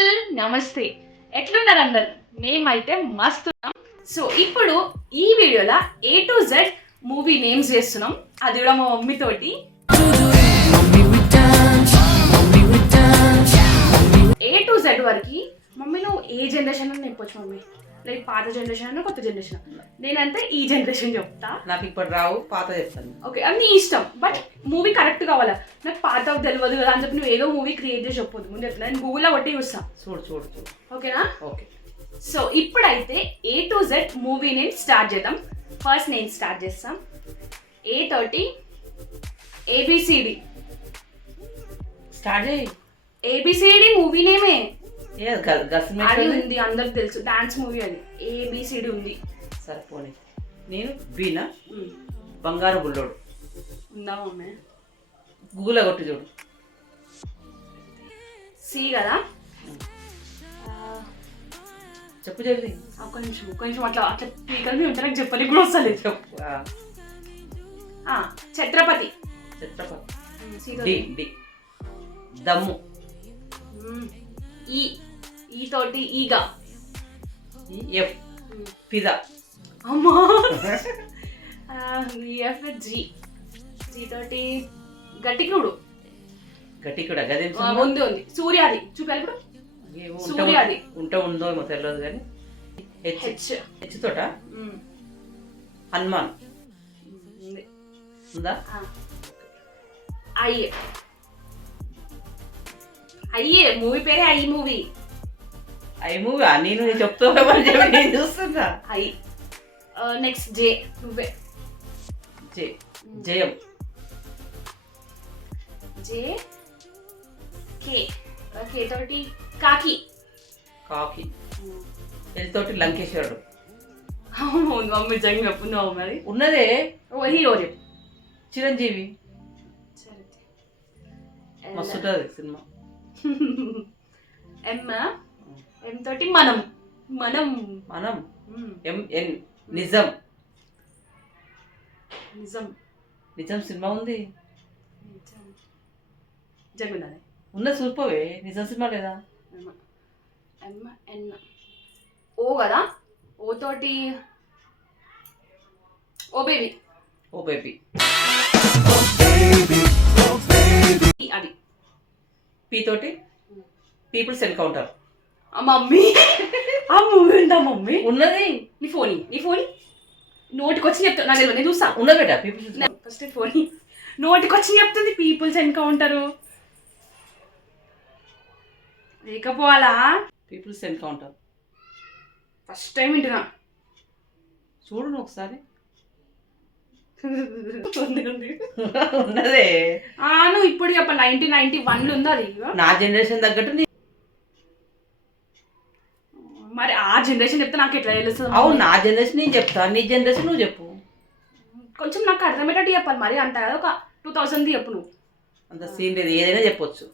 Uncle నమస్తే. ఎట్లున్నారు అందరు? మేమైతే మస్తున్నాం. సో ఇప్పుడు ఈ వీడియోలో A to Z movie names చేస్తున్నాం, అది కూడా మా మమ్మీ తోటి. A to Z వరకు మమ్మీ నువ్వు ఏ జనరేషన్ అని చెప్పొచ్చు మమ్మీ, లైక్ పాత జనరేషన్ అన్న కొత్త జనరేషన్. నేనంటే ఈ జనరేషన్ చెప్తా. నాకు ఇప్పుడు రావు, పాత చెప్తాను. ఓకే, అది నీ ఇష్టం, బట్ మూవీ కరెక్ట్ కావాలా. నాకు పాత తెలియదు కదా అని చెప్పి నువ్వు ఏదో మూవీ క్రియేట్ చేసి చెప్పొద్దు. ముందు చెప్తున్నా, నేను గూగుల్లో కొట్టి చూస్తా. చూడు. ఓకేనా? ఓకే. సో ఇప్పుడైతే A to Z movie name start చేద్దాం. ఫస్ట్ నేను స్టార్ట్ చేస్తాం. A తోటి ABCD స్టార్ట్ చేయి. ABCD మూవీ నేమే అది ఉంది. ఉంది, అందరికి తెలుసు, డాన్స్ మూవీ అది. ABCD ఉంది. సరే పోనీ. నేను బీనా, బంగారు బుల్లోడు. ఉందా మమ్మీ? గూగుల్లో కొట్టి చూడు. C కదా? చెప్పు జరిగింది. ఒక్క నిమిషం అట్లా పీకలు ఉంటే నాకు చెప్పాలి కూడా వస్తలేదు. చెప్పు. ఛత్రపతి. డి దమ్ము. ఈ తోటి ఈగా. ఎఫ్ పిదా. అమ్మా. F జీ తోటి గట్టికుడు. కూడా గది ఉంది. సూర్యాది చూపాలి ఇప్పుడు. సూర్యాది ఉందో ఏమో తెలియదు కానీ. హెచ్ తోట హనుమాన్ ఉందా? అయ్యే మూవీ పేరే ఐ మూవీ. నేను చెప్తామని చెప్పి నేను చూస్తున్నా. నెక్స్ట్ జే. నువ్వే. జయం. కే తోటి కాకి. ఎల్ తోటి లంకేశ్వరుడు. మమ్మీ జంగి చెప్పున్నావు మరి. ఉన్నదే హీరో రేపు చిరంజీవి. మస్తు సినిమా. ఎం తోటి మనం. ఎన్ నిజం. సినిమా ఉంది. జరుగుతుంది ఉన్నది చూసుకోవే. నిజం సినిమా లేదా? ఓ కదా? ఓ తోటి ఓ బేబీ. అది. పీ తోటి పీపుల్స్ ఎన్కౌంటర్. మమ్మీ ఆ మూవీ ఉందా మమ్మీ? ఉన్నది. నీ ఫోన్ నోటికి వచ్చి చెప్తా. నాకు తెలియదు, నేను చూస్తా. ఉన్నది బేటా పీపుల్స్. ఫస్ట్ ఫోన్ నోటికి వచ్చి చెప్తుంది పీపుల్స్ ఎన్కౌంటరు. లేకపోవాలా? పీపుల్స్ ఎన్కౌంటర్ ఫస్ట్ టైం వింటున్నా. చూడు ఒకసారి. ఉన్నదే. నువ్వు ఇప్పుడు చెప్ప 1991 ఉంది అది. నా జనరేషన్ తగ్గట్టు. మరి ఆ జనరేషన్ చెప్తే నాకు ఎట్లా తెలుస్తుంది? అవును, నా జనరేషన్ నేను చెప్తా, నీ జనరేషన్ నువ్వు చెప్పు. కొంచెం నాకు అర్థమయ్యేటట్టు చెప్పాలి. మరి అంత కదా, ఒక 2000 చెప్పు నువ్వు. అంత సీన్ లేదు, ఏదైనా చెప్పొచ్చు.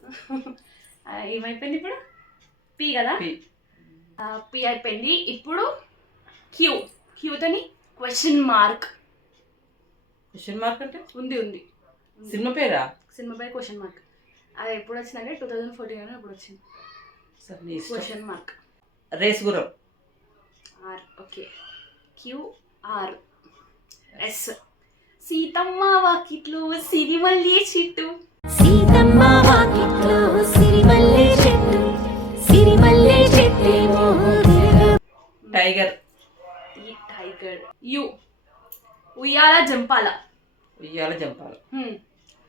ఏమైపోయింది ఇప్పుడు? పి కదా? పి అయిపోయింది. ఇప్పుడు క్యూతోని క్వశ్చన్ మార్క్ అంటే ఉంది. సినిమా పేరా? సినిమా పేరు క్వశ్చన్ మార్క్. అది ఎప్పుడు వచ్చిందంటే 2014 ఎప్పుడు వచ్చింది. Question mark. Race Gurram. R. Okay. QR. S. Seethamma Vakitlo Sirimalle Chettu. Tiger. U. Uyyala Jampala.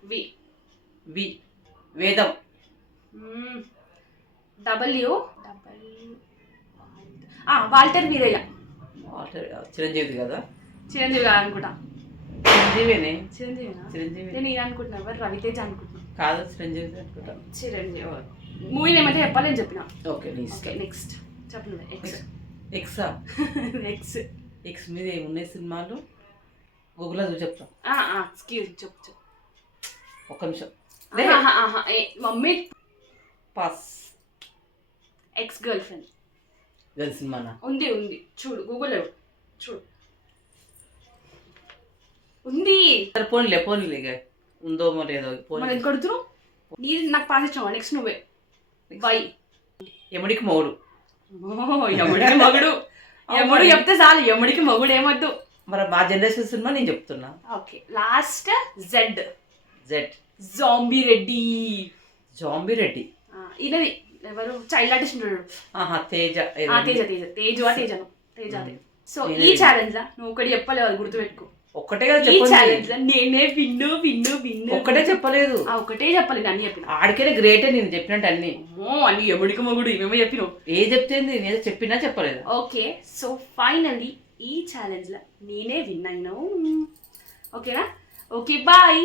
వి వేదం. W. వాల్టర్ వీరయ్య. చిరంజీవి కదా? చిరంజీవి కాదు అనుకుంటా. చిరంజీవి నేను ఇది అనుకుంటున్నా. ఎవరు? రవితేజ అనుకుంటున్నా. కాదు, చిరంజీవి అనుకుంటా. చిరంజీవి మూవీ ఏమైతే చెప్పాలి అని చెప్పిన. ఓకే. నెక్స్ట్ చెప్పండి. ఎక్స్ మీద ఏమున్నాయి సినిమాలు? గూగుల్లో చూసి చెప్తా. చెప్పు. ఒక్క నిమిషం. Mummy pass. Ex girlfriend. సినిమానా? ఉంది. చూడు గూగుల్లో చూడు. ఉంది. పోనీలే ఉందో లేదో. కొడుతున్నావు. నీది నాకు పాస్ ఇచ్చావా? నెక్స్ట్ నువ్వే. వై. యముడికి మొగుడు. యముడికి మగుడు. యముడు చెప్తే చాలు, యముడికి మగుడు ఏమొద్దు. మరి మా జనరేషన్ సినిమా నేను చెప్తున్నా. Okay, last Z. Z. Zombie Reddy. Zombie Reddy. ఈయనది ఎవరు, చైల్డ్ ఆర్టిస్ట్ ఉంటాడు. తేజ. తేజ తేజ తేజు తేజను తేజ. సో ఈ ఛాలెంజ్ లా నువ్వు ఒకటి చెప్పలేదు, అది గుర్తుపెట్టుకో. ఒక్కటే కదా ఈ ఛాలెంజ్ లా నేనే విన్ను విన్ను విన్ను. ఒక్కటే చెప్పలేదు. ఒకటే చెప్పలేదు, అన్ని చెప్పిన. ఆడికైనా గ్రేటే నేను చెప్పినట్టు అన్ని. అన్ని ఎముడికి మగుడు ఇవేమో చెప్పినావు. ఏ చెప్తేంది, నేను చెప్పినా చెప్పలేదు. ఓకే, సో ఫైనల్లీ ఈ ఛాలెంజ్ లా నేనే విన్ అయినావు. ఓకేనా? Okay, bye.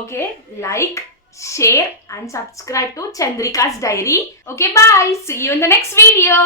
Okay, like, share and subscribe to Chandrika's Diary. Okay, bye. See you in the next video.